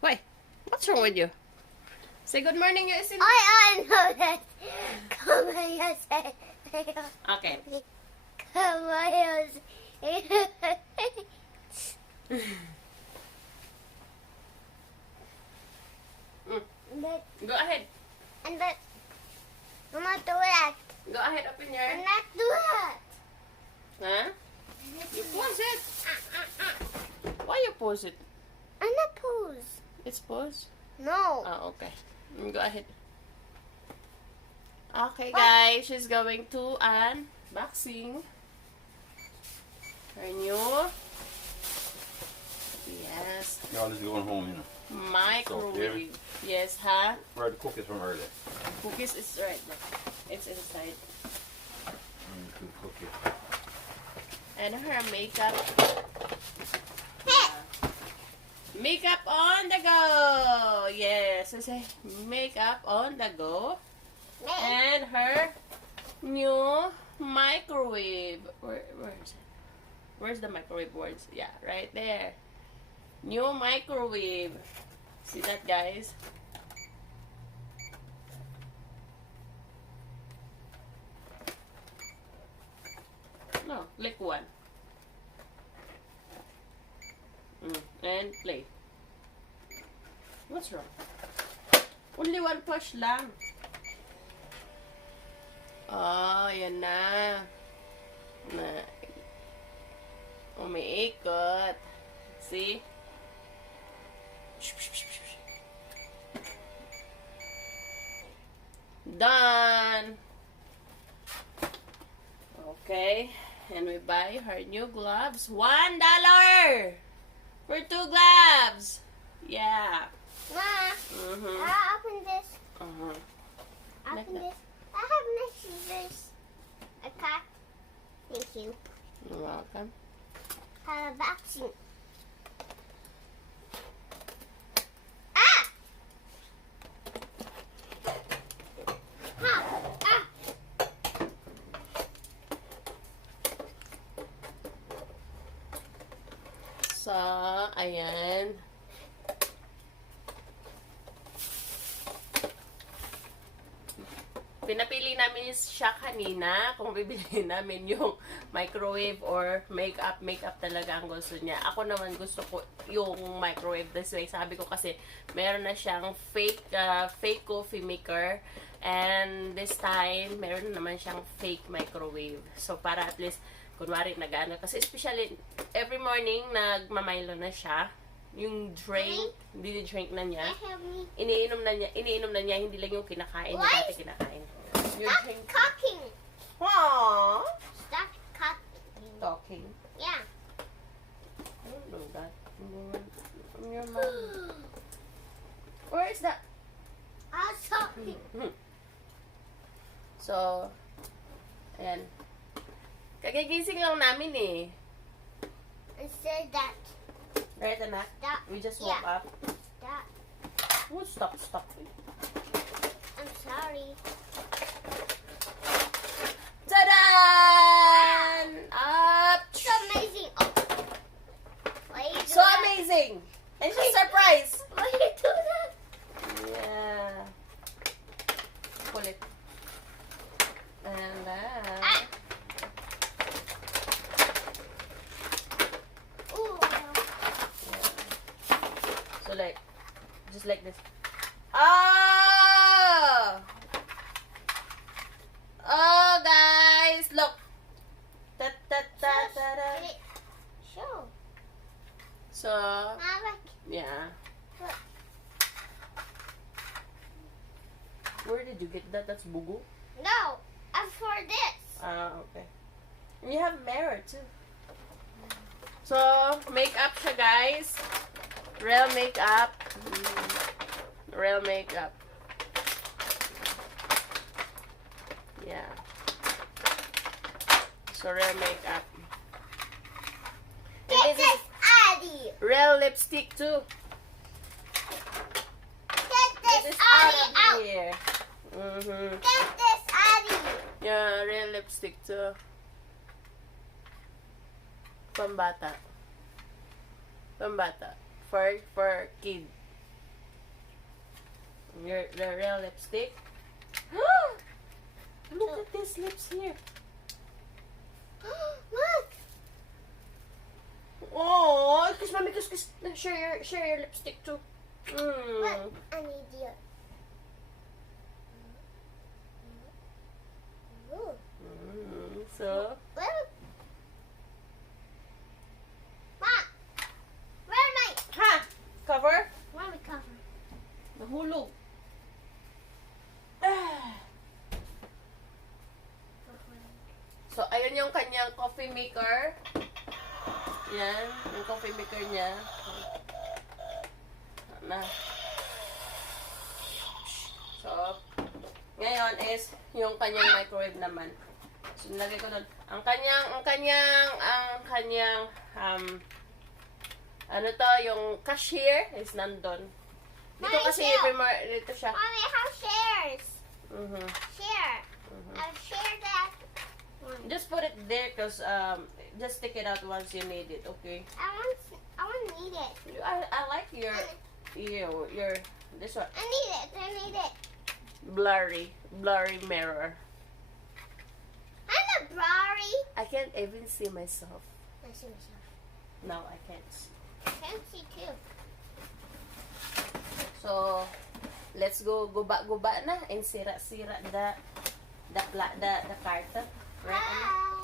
Why? What's wrong with you? Say good morning, Yusin. I know that. Come on, say. Okay. Come on, But, Go ahead. but, I'm not do that. Go ahead, open your... I'm not do that. Huh? You pause it. Why you pause it? I'm not pose. It's pause? No. Oh, okay. Go ahead. Okay, guys. She's going to unboxing her new... Yes. Y'all just going home, you know. Microwave. Yes, huh? Where the cookies from earlier. Cookies is right there. It's inside. Cookie. And her makeup. Hey. Makeup on the go. Yes, I say makeup on the go. And her new microwave. Where is it? Where's the microwave boards? Yeah, right there. New microwave. See that, guys? No, click one. And play. What's wrong? Only one push lang. Oh, yan na. Umiikot. See? Done. Okay. And we buy her new gloves. $1 for 2 gloves. Yeah. Ma, I'll open this. Open Like this. I have nice scissors. A cut. Thank you. You're welcome. Have a vaccine. Ah! Ha! Ah! So, ayan. Pinapili namin siya kanina kung bibili namin yung microwave or makeup. Makeup talaga ang gusto niya. Ako naman gusto ko yung microwave this way. Sabi ko kasi meron na siyang fake coffee maker. And this time, meron naman siyang fake microwave. So, para at least, kunwari nag-ano. Kasi especially, every morning, nagmamaylo na siya. Yung drink, drink na niya. Iniinom na niya, hindi lang yung kinakain niya. Dati kinakain. Yung Stop drink. talking. Aww. Stop talking. Talking. Yeah. I don't know that. From your mom. Where is that? I was talking. So, ayan. Kagigising lang namin eh. And said that. Right, anak? That. We just woke Yeah. up. That. Oh, stop. I'm sorry. Ta-da! Up! So amazing. Oh. Why you do So that? amazing! And she's surprised! Why you do that? Yeah. Pull it. And that. Ah. Ooh. So like, just like this. Oh! Oh, guys! Look! Ta-ta-ta-ta-da. Show. So, Mama. yeah. Look. Where did you get that? That's bugo? No. I'm for this. Ah, okay. And you have mirror too. So, makeup siya, guys. Real makeup. Real makeup. Yeah. So, real makeup. And Get this this, is Addy. real lipstick too. Get Get this, this out Addy of out. here. Get this, Addy. Yeah, real lipstick too. Pambata. For kid. The real lipstick. Look at these lips here. Look. Oh, kiss mommy, kiss. Share your lipstick too. Look. I need you. Ooh. So, Look. Mom. Where am I? ha! Cover? Where am I cover? Nahulog. So, ayun yung kanyang coffee maker. Yan, yung coffee maker niya. Na. So, ngayon is yung kanyang microwave naman. So, nilagay ko doon. Ang kanyang, ano to, yung cashier is nandun. Dito Mommy, kasi, share. dito siya. Mommy, how shares? Mhm. Share. I'll share that one. Just put it there, cause just take it out once you need it, okay? I want to need it. I like your this one, I need it. blurry mirror. I'm a blurry. I can't even see myself. I see myself. No, I can't see. I can see too. So, let's go guba na and sira the carta. Right? Ah.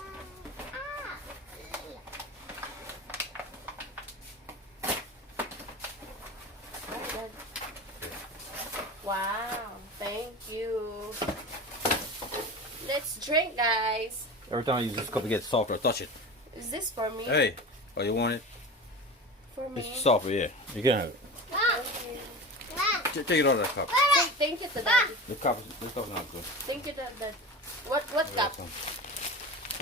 Right, wow, thank you. Let's drink, guys. Every time I use this cup, it gets softer. Touch it. Is this for me? Hey. Oh, you want it? For me. It's softer, yeah. You can have it. Mom. Okay. Mom. Take it out of that cup. Say thank you to Daddy. This cup's not good. Thank you to Daddy. What cup? Welcome.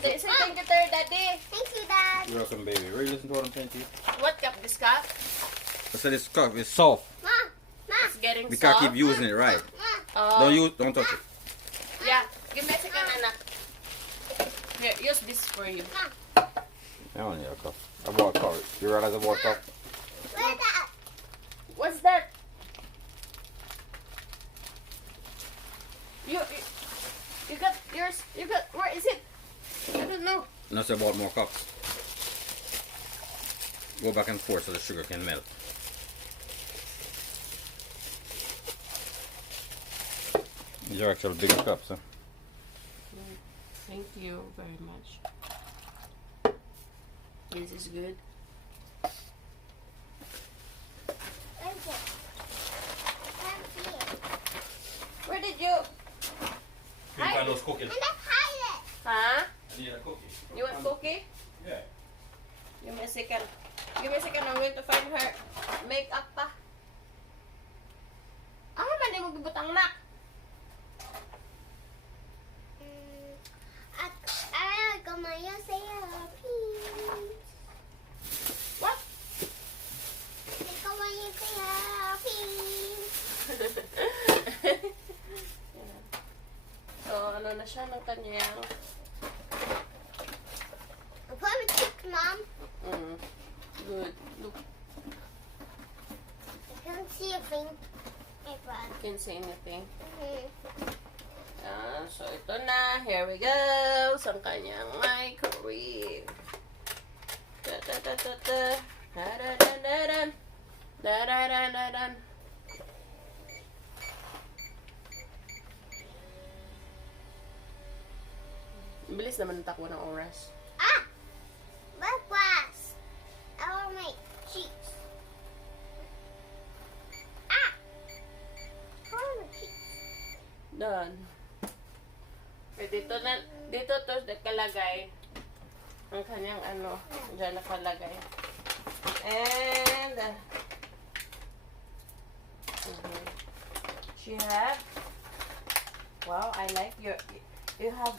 Say thank you to your Daddy. Thank you, Dad. You're welcome, baby. Really listen to what I'm saying to you? What cup? This cup? I said this cup is soft. Mom. It's getting We soft. can't keep using it right. Oh. Don't touch it. Yeah. Give me a second, anak. Here, use this for you. I don't need a cup. I bought a cup. You realize I bought a cup? Where's that? What's that? You got yours. You got, where is it? I don't know. Unless I bought more cups. Go back and forth so the sugar can melt. These are actually bigger cups, huh? Thank you very much. This is good. Where's it? Can't see it. Where did you? Can you find those cookies? And let's hide it. Huh? I need a cookie. You want cookie? Yeah. Give me a second. Give me a second. I'm going to find her makeup pa. Ah, mali mo gibutang nak. I got my please. What? I got my please. So, ano na siya ng kanyang... I'm putting a tick, Mom. Good. Look, I can't see a thing. My brother. can't say anything. Mhm. So, ito na. Here we go. Sa kanyang microwave. Da-da-da-da-da. Da-da-da-da-dan. Da-da-da-da-dan. Bilis naman ang takbo ng oras. Ah! My glass. I want my cheeks. Ah! I want my cheeks. Done. Okay, dito to nakalagay ang kanyang ano, dyan nakalagay. And, she have, wow, I like your, you have,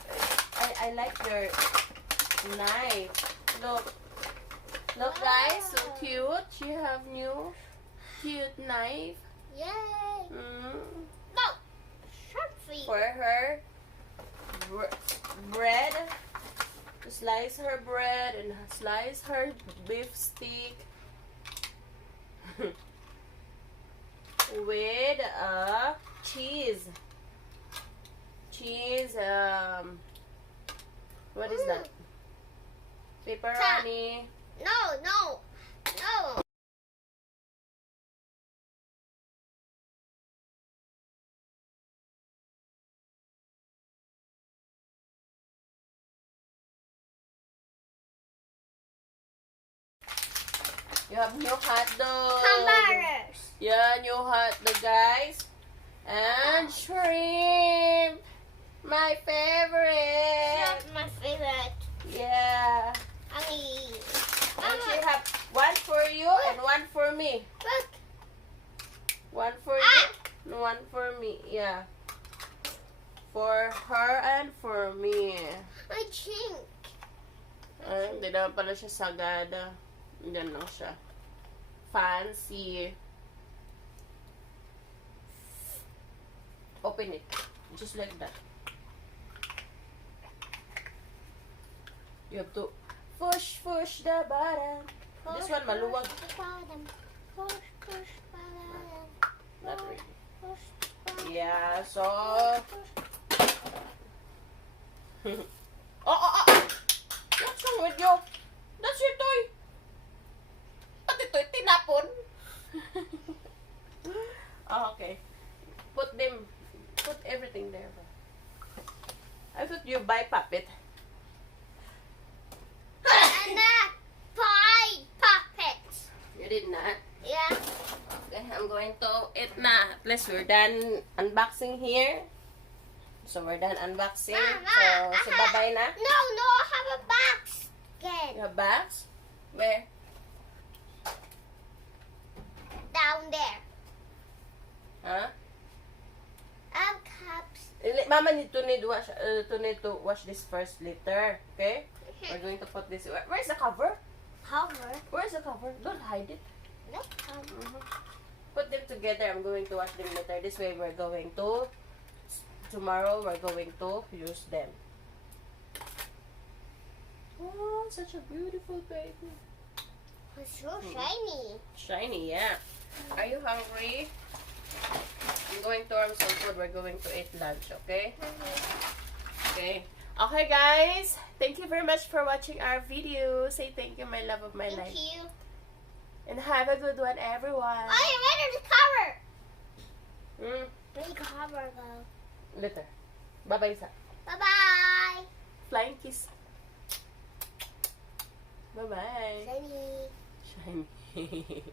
I like your knife. Look guys, so cute. She have new cute knife. Yay! Mm. Go! Sharp feet. For her bread, to slice her bread and slice her beef stick with a cheese. Cheese, what is that? Pepperoni. No. You have new hot dog. Hamburgers. Yeah, new hot dog, guys. And shrimp. My favorite. That's my favorite. Yeah. Honey. And she have one for you and one for me. Look. One for you and one for me. Yeah. For her and for me. I think. Ay, hindi naman pala siya sagada. Yan lang siya. Fancy. Open it. Just like that. You have to push the bottom. This one maluwag. Push, bottom. Not really. Push, bottom. Yeah, so... oh! What's wrong with you? That's your toy. Ba't ito'y tinapon? Oh, okay. Put everything there. I thought you buy puppet. And that pie puppets. You did not. Yeah. Okay, I'm going to eat na. At least we're done unboxing here. So we're done unboxing. So bye-bye na. No, I have a box. Again. You have bags? Where? Down there. Huh? I have cups. Mama need to wash this first later. Okay? We're going to put this. Where's the cover? Cover. Where's the cover? Don't hide it. No cover. Put them together. I'm going to wash them later. This way we're going to. Tomorrow we're going to use them. Oh, such a beautiful baby. It's so shiny. Shiny, yeah. Are you hungry? I'm going to warm some food. We're going to eat lunch, okay? Okay. Okay, guys. Thank you very much for watching our video. Say thank you, my love of my life. Thank you. And have a good one, everyone. Oh, you ready to cover? Mm, Big cover though. later. Bye-bye, sa. Bye-bye. Flying kiss. Bye-bye. Shiny. Shiny.